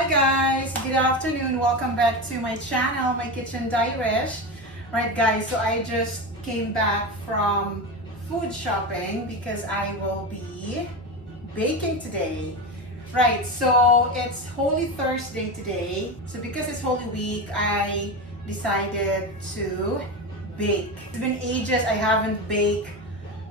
Hi guys, good afternoon. Welcome back to my channel, my kitchen diarish. Right guys, so I just came back from food shopping because I will be baking today. Right, so it's Holy Thursday today. So because it's Holy Week, I decided to bake. It's been ages I haven't baked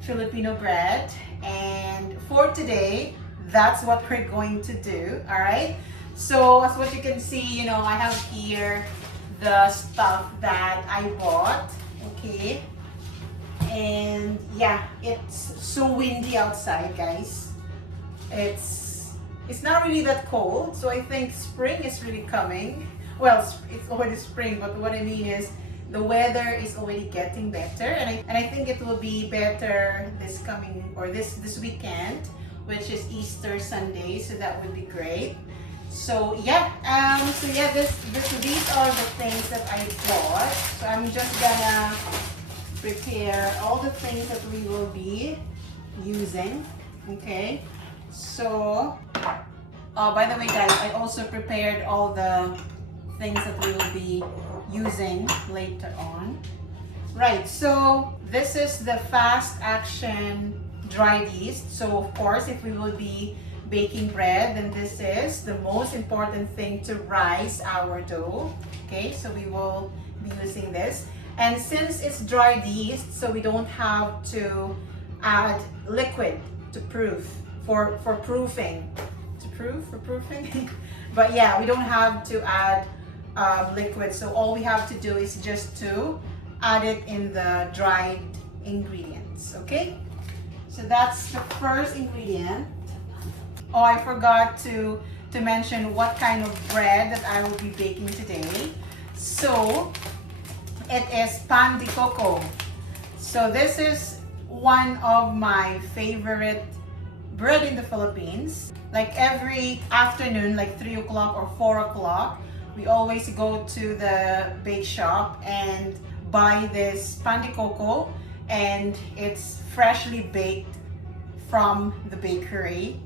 Filipino bread, and for today, that's what we're going to do. All right, so as what you can see, I have here the stuff that I bought. Okay, and yeah, it's so windy outside, guys. It's not really that cold, so I think spring is really coming. Well, it's already spring, but what I mean is the weather is already getting better, and I think it will be better this coming or this weekend, which is Easter Sunday, so that would be great. So yeah, these are the things that I bought. So I'm just gonna prepare all the things that we will be using. Okay, so by the way guys, I also prepared all the things that we will be using later on. Right, so this is the fast action dried yeast. So of course, if we will be baking bread, then this is the most important thing to rise our dough. Okay, so we will be using this. And since it's dried yeast, so we don't have to add liquid to proof for proofing. For proofing. But yeah, we don't have to add liquid. So all we have to do is just to add it in the dried ingredients. Okay, so that's the first ingredient. Oh, I forgot to mention what kind of bread that I will be baking today. So it is pan de coco. So this is one of my favorite bread in the Philippines. Like every afternoon, like 3 o'clock or 4 o'clock, we always go to the bake shop and buy this pan de coco, and it's freshly baked from the bakery.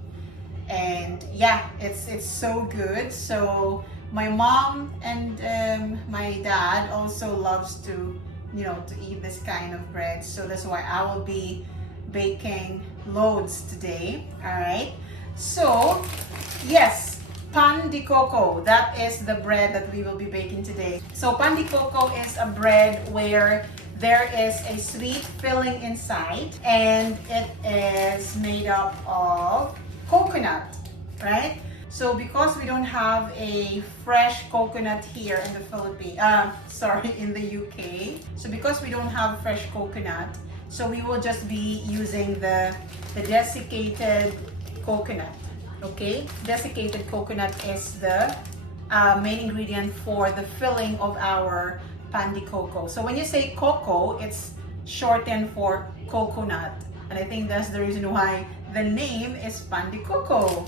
And yeah, it's so good. So my mom and my dad also loves to eat this kind of bread. So that's why I will be baking loads today. All right. So yes, pan de coco, that is the bread that we will be baking today. So pan de coco is a bread where there is a sweet filling inside, and it is made up of coconut, right? So because we don't have a fresh coconut here in the Philippines, in the UK. So because we don't have fresh coconut, so we will just be using the desiccated coconut. Okay, desiccated coconut is the main ingredient for the filling of our pan de coco. So when you say coco, it's shortened for coconut, and I think that's the reason why the name is pan de coco.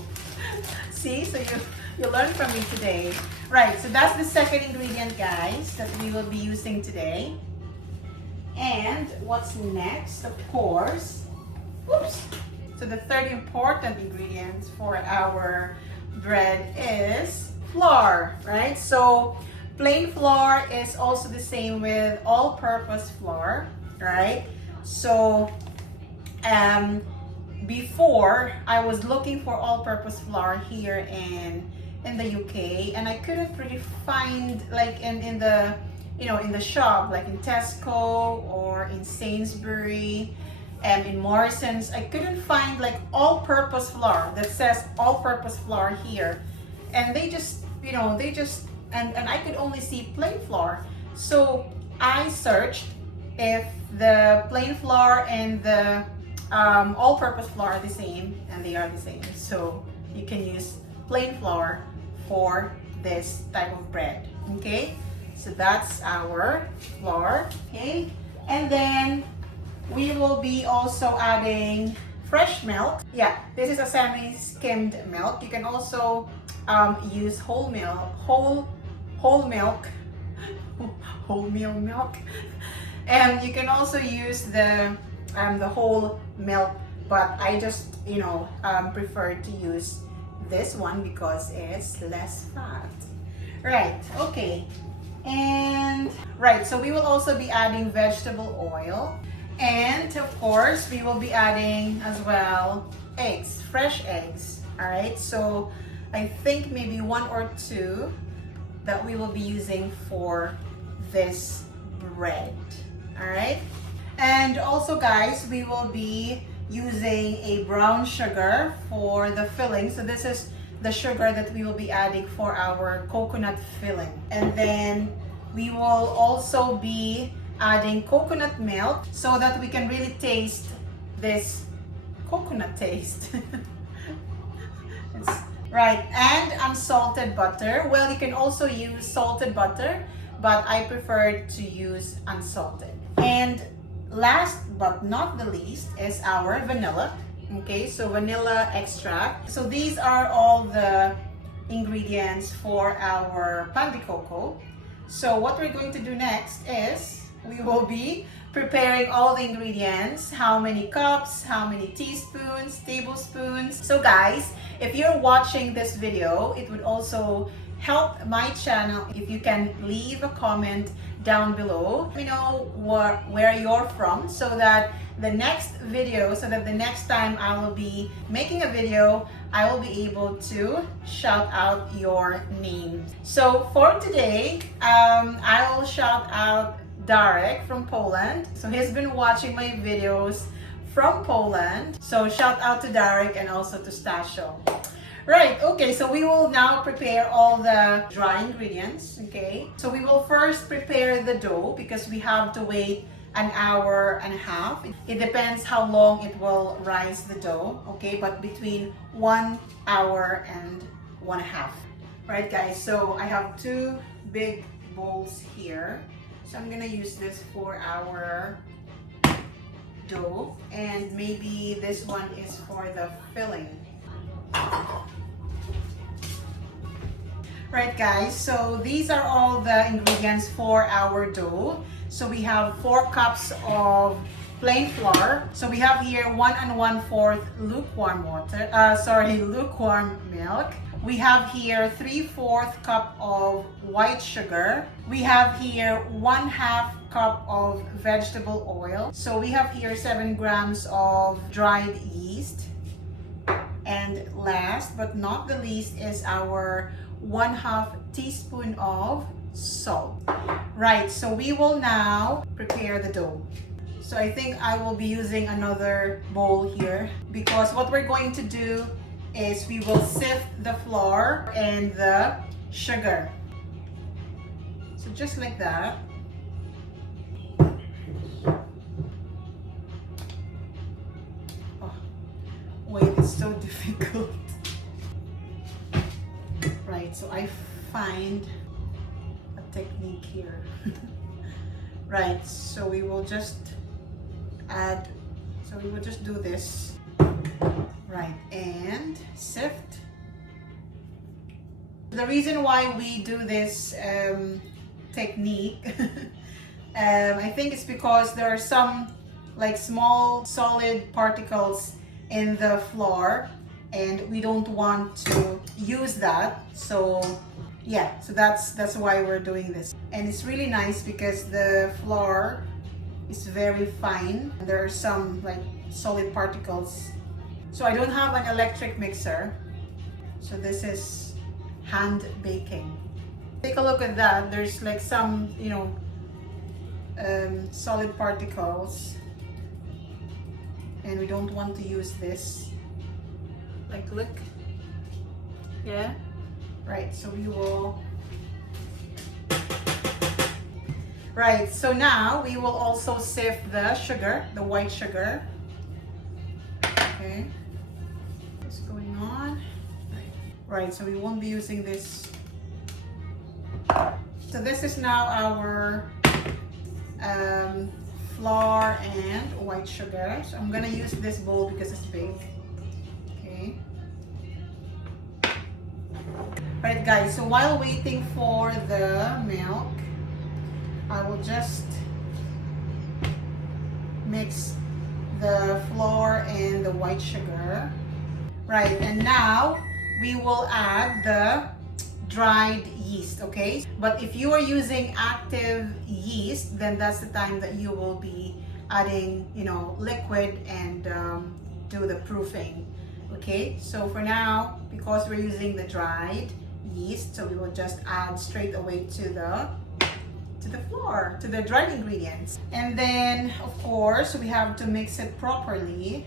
See, so you learned from me today. Right, so that's the second ingredient, guys, that we will be using today. And what's next? Of course, so the third important ingredient for our bread is flour, right? So plain flour is also the same with all-purpose flour, right? So before I was looking for all-purpose flour here in the UK, and I couldn't really find like in the in the shop, like in Tesco or in Sainsbury and in Morrison's. I couldn't find like all-purpose flour that says all-purpose flour here, and they just and I could only see plain flour. So I searched if the plain flour and the all-purpose flour are the same, and they are the same. So you can use plain flour for this type of bread. Okay, so that's our flour. Okay, and then we will be also adding fresh milk. Yeah, this is a semi-skimmed milk. You can also use whole milk, whole milk, wholemeal milk, and you can also use the whole milk. But I just prefer to use this one because it's less fat. Right, okay. And right, so we will also be adding vegetable oil. And of course, we will be adding as well eggs, fresh eggs. All right, so I think maybe 1 or 2 that we will be using for this bread. All right, and also guys, we will be using a brown sugar for the filling. So this is the sugar that we will be adding for our coconut filling. And then we will also be adding coconut milk so that we can really taste this coconut taste. Right, and unsalted butter. Well, you can also use salted butter, but I prefer to use unsalted. And last but not the least is our vanilla. Okay, so vanilla extract. So these are all the ingredients for our pan de coco. So what we're going to do next is we will be preparing all the ingredients, how many cups, how many teaspoons, tablespoons. So guys, if you're watching this video, it would also help my channel if you can leave a comment down below. Let me know where you're from so that the next time I will be making a video, I will be able to shout out your name. So for today, I will shout out Darek from Poland. So he's been watching my videos from Poland. So shout out to Darek and also to Stasio. Right, okay, so we will now prepare all the dry ingredients, okay? So we will first prepare the dough because we have to wait an hour and a half. It depends how long it will rise the dough, okay? But between 1 hour and 1.5. Right guys, so I have 2 big bowls here. So I'm gonna use this for our dough, and maybe this one is for the filling. Right guys, so these are all the ingredients for our dough. So we have 4 cups of plain flour. So we have here 1 1/4 lukewarm lukewarm milk. We have here 3/4 cup of white sugar. We have here 1/2 cup of vegetable oil. So we have here 7 grams of dried yeast. And last but not the least is our 1/2 teaspoon of salt. Right, so we will now prepare the dough. So I think I will be using another bowl here because what we're going to do is we will sift the flour and the sugar. So just like that. Oh, wait, it's so difficult. Right, so I find a technique here. Right, so we will just do this. Right, and sift. The reason why we do this technique, I think it's because there are some like small solid particles in the flour and we don't want to use that. So yeah, so that's why we're doing this. And it's really nice because the flour is very fine. There are some like solid particles. So I don't have an electric mixer. So this is hand baking. Take a look at that. There's like some, solid particles. And we don't want to use this. Like, look. Yeah. Right, so we will. Right, so now we will also sift the sugar, the white sugar. Okay. What's going on? Right, so we won't be using this. So this is now our flour and white sugar. So I'm gonna use this bowl because it's big. Okay. Right guys, so while waiting for the milk, I will just mix the flour and the white sugar. Right, and now we will add the dried yeast, okay? But if you are using active yeast, then that's the time that you will be adding, you know, liquid and do the proofing, okay? So for now, because we're using the dried yeast, so we will just add straight away to the flour, to the dried ingredients. And then, of course, we have to mix it properly.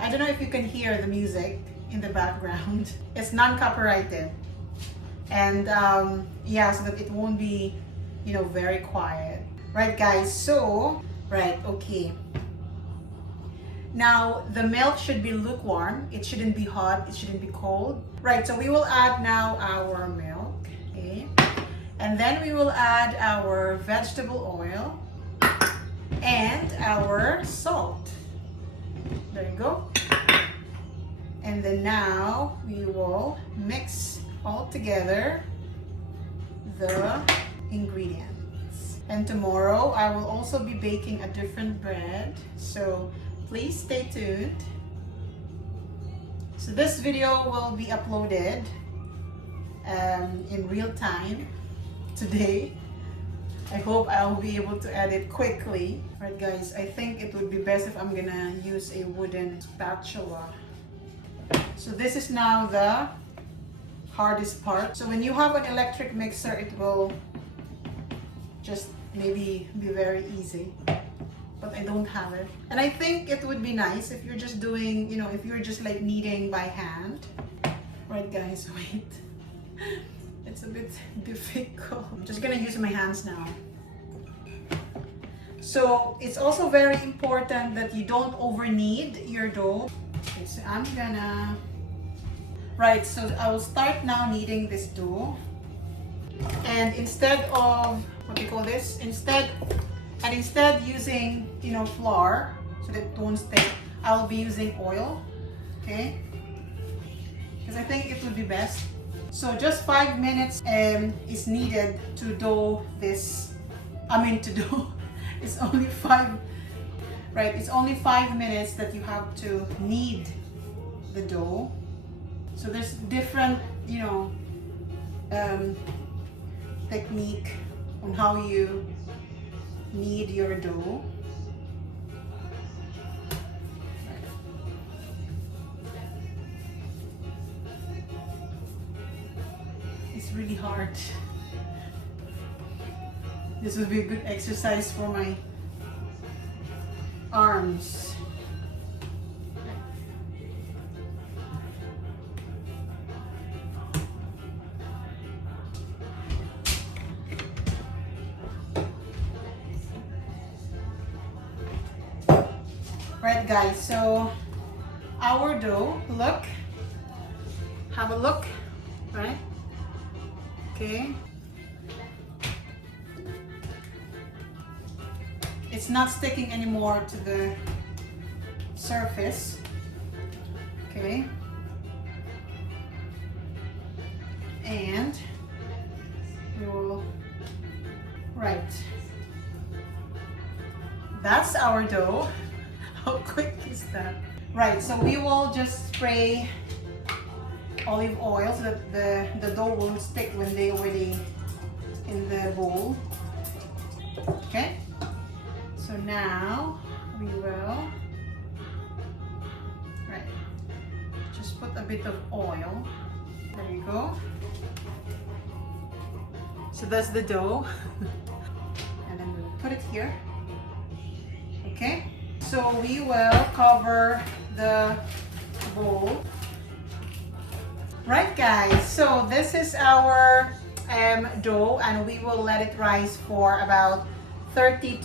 I don't know if you can hear the music in the background. It's non-copyrighted. And yeah, so that it won't be, you know, very quiet. Right, guys? So, right, okay. Now, the milk should be lukewarm. It shouldn't be hot. It shouldn't be cold. Right, so we will add now our milk, okay? And then we will add our vegetable oil and our salt. There you go. And then now we will mix all together the ingredients. And tomorrow I will also be baking a different bread, so please stay tuned. So this video will be uploaded in real time today. I hope I'll be able to edit quickly. Alright guys, I think it would be best if I'm gonna use a wooden spatula. So this is now the hardest part. So when you have an electric mixer, it will just maybe be very easy. But I don't have it. And I think it would be nice if you're just doing, you know, if you're just like kneading by hand. Right guys, wait. It's a bit difficult. I'm just gonna use my hands now. So it's also very important that you don't over knead your dough. Okay, so I'm gonna, right, so I will start now kneading this dough. And instead of, what do you call this? Instead using, you know, flour, so that it won't stick, I will be using oil, okay? Because I think it would be best. So just 5 minutes is needed to dough this, it's only 5, right, it's only 5 minutes that you have to knead the dough. So there's different, you know, technique on how you knead your dough. It's really hard. This would be a good exercise for my arms. Right guys, so our dough, look, have a look, right? Okay. It's not sticking anymore to the surface. Okay. And we will, right. That's our dough. How quick is that? Right, so we will just spray olive oil so that the dough won't stick when they already in the bowl. Okay, so now we will, right, just put a bit of oil. There you go. So that's the dough. And then we'll put it here. Okay, so we will cover the bowl. Right guys, so this is our dough, and we will let it rise for about 30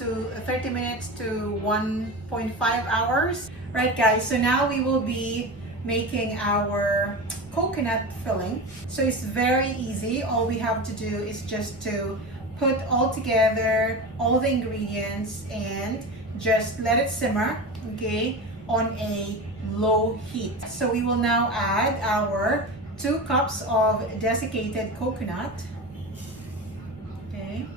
minutes to 1.5 hours. Right guys, so now we will be making our coconut filling. So it's very easy. All we have to do is just to put all together all the ingredients and just let it simmer, okay, on a low heat. So we will now add our 2 cups of desiccated coconut, okay,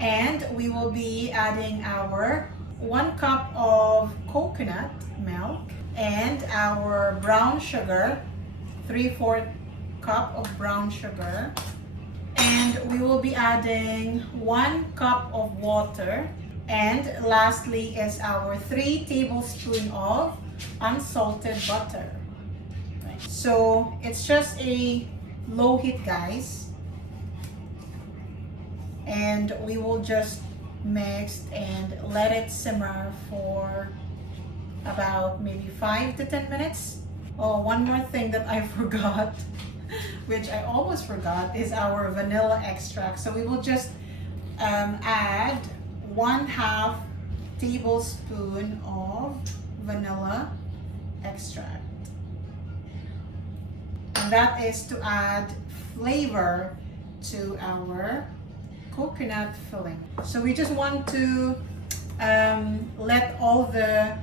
and we will be adding our 1 cup of coconut milk and our brown sugar, 3/4 cup of brown sugar. And we will be adding 1 cup of water. And lastly is our 3 tablespoons of unsalted butter. Right. So it's just a low heat, guys. And we will just mix and let it simmer for about maybe 5 to 10 minutes. Oh, one more thing that I forgot, which I almost forgot, is our vanilla extract. So we will just add 1/2 tablespoon of vanilla extract. And that is to add flavor to our coconut filling. So we just want to let all the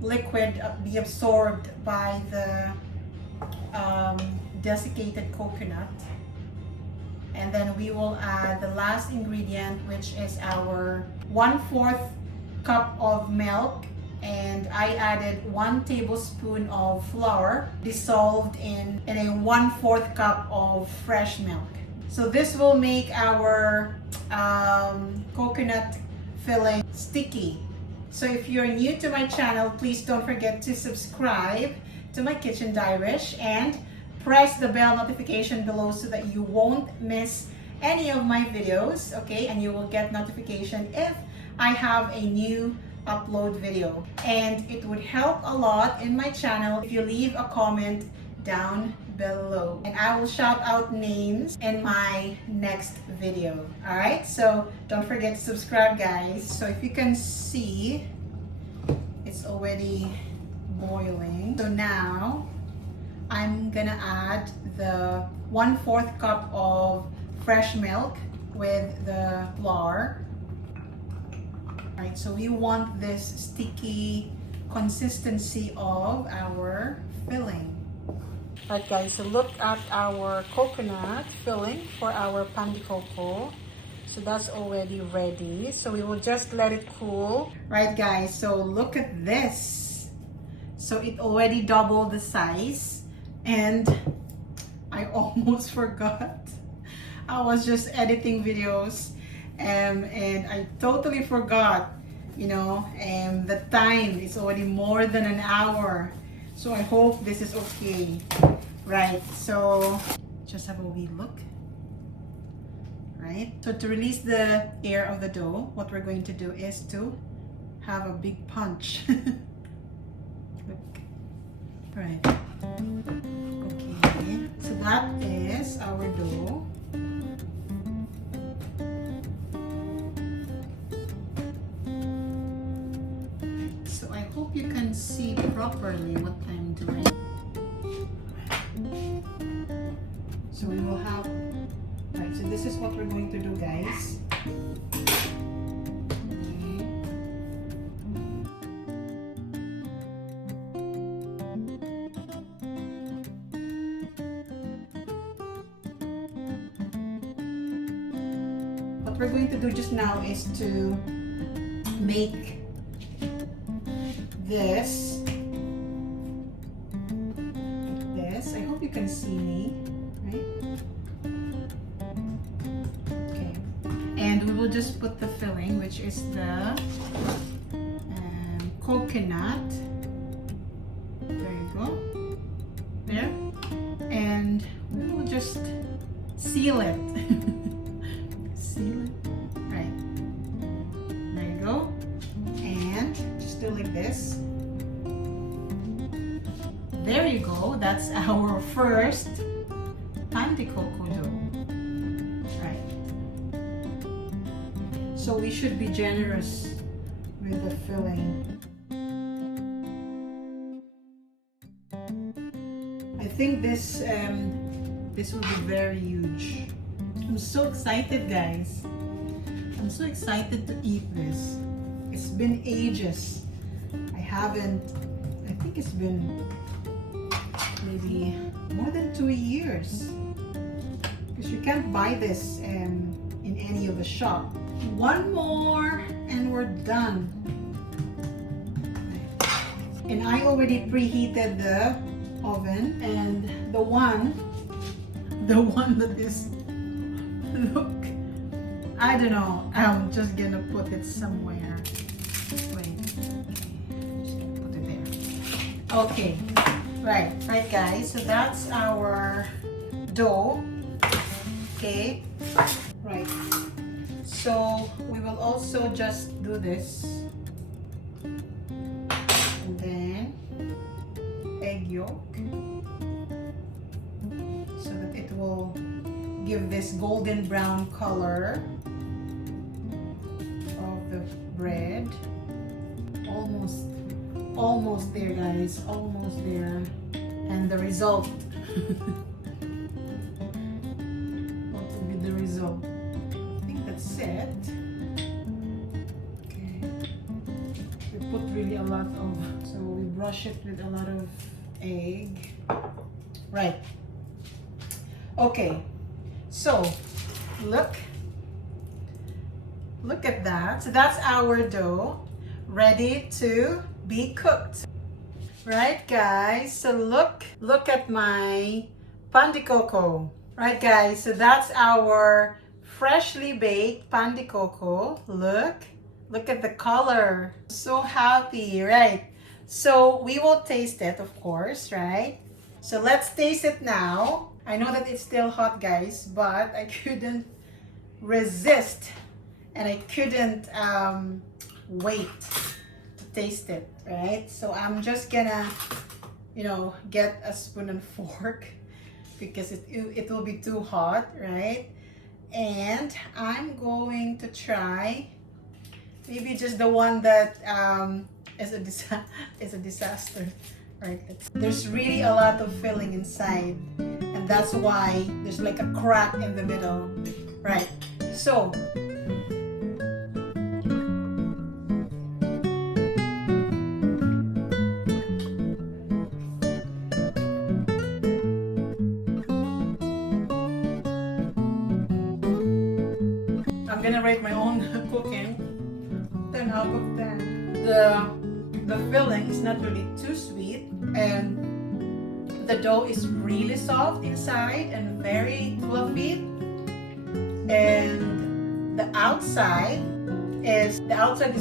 liquid be absorbed by the desiccated coconut. And then we will add the last ingredient, which is our 1/4 cup of milk. And I added 1 tablespoon of flour dissolved in a 1/4 cup of fresh milk. So this will make our coconut filling sticky. So if you're new to my channel, please don't forget to subscribe to my kitchen diarish and press the bell notification below so that you won't miss any of my videos, okay? And you will get notification if I have a new upload video. And it would help a lot in my channel if you leave a comment down below, and I will shout out names in my next video. All right, so don't forget to subscribe, guys. So if you can see, it's already boiling. So now I'm gonna add the 1/4 cup of fresh milk with the flour. All right, so we want this sticky consistency of our filling. Alright guys, so look at our coconut filling for our pan de coco. So that's already ready. So we will just let it cool. Right guys, so look at this. So it already doubled the size. And I almost forgot. I was just editing videos and I totally forgot, you know, the time is already more than an hour. So I hope this is okay. Right, so just have a wee look. Right, so to release the air of the dough, what we're going to do is to have a big punch. Look. Right. Okay, so that is our dough. So I hope you can see properly what I'm doing. So we will have, right, so this is what we're going to do, guys. What we're going to do just now is to make this. I hope you can see me, right? Okay, and we will just put the filling, which is the coconut. There you go. There, and we will just seal it. Seal it. Right. There you go. And just do like this. There you go, that's our first pan de coco dough. Right. So we should be generous with the filling. I think this will be very huge. I'm so excited, guys. I'm so excited to eat this. It's been ages. I think it's been maybe more than 2 years, because you can't buy this in any of the shop. One more and we're done. And I already preheated the oven, and the one that is, look, I don't know, I'm just gonna put it somewhere. Wait, just gonna put it there. Okay, right guys, so that's our dough. Okay, right, so we will also just do this, and then egg yolk, so that it will give this golden brown color of the bread. Almost there, guys, almost there. And the result, what will be the result? I think that's it. Okay, we put really a lot of, so we brush it with a lot of egg. Right, okay, so look at that. So that's our dough ready to be cooked. Right guys, so look at my pan de coco. Right guys, so that's our freshly baked pan de coco. Look at the color. So happy, right? So we will taste it, of course, right? So let's taste it now. I know that it's still hot, guys, but I couldn't resist and I couldn't wait to taste it, right? So I'm just gonna, get a spoon and fork because it will be too hot, right? And I'm going to try maybe just the one that is a disaster, right? There's really a lot of filling inside, and that's why there's like a crack in the middle, right? So I'm gonna rate my own cooking 10 out of 10. The filling is not really too sweet, and the dough is really soft inside and very fluffy, and the outside is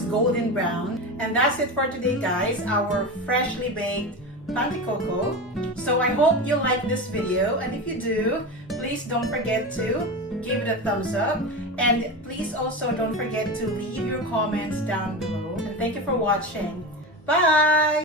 golden brown. And that's it for today, guys, our freshly baked pan de coco. So I hope you like this video, and if you do, please don't forget to give it a thumbs up, and please also don't forget to leave your comments down below. And thank you for watching. Bye!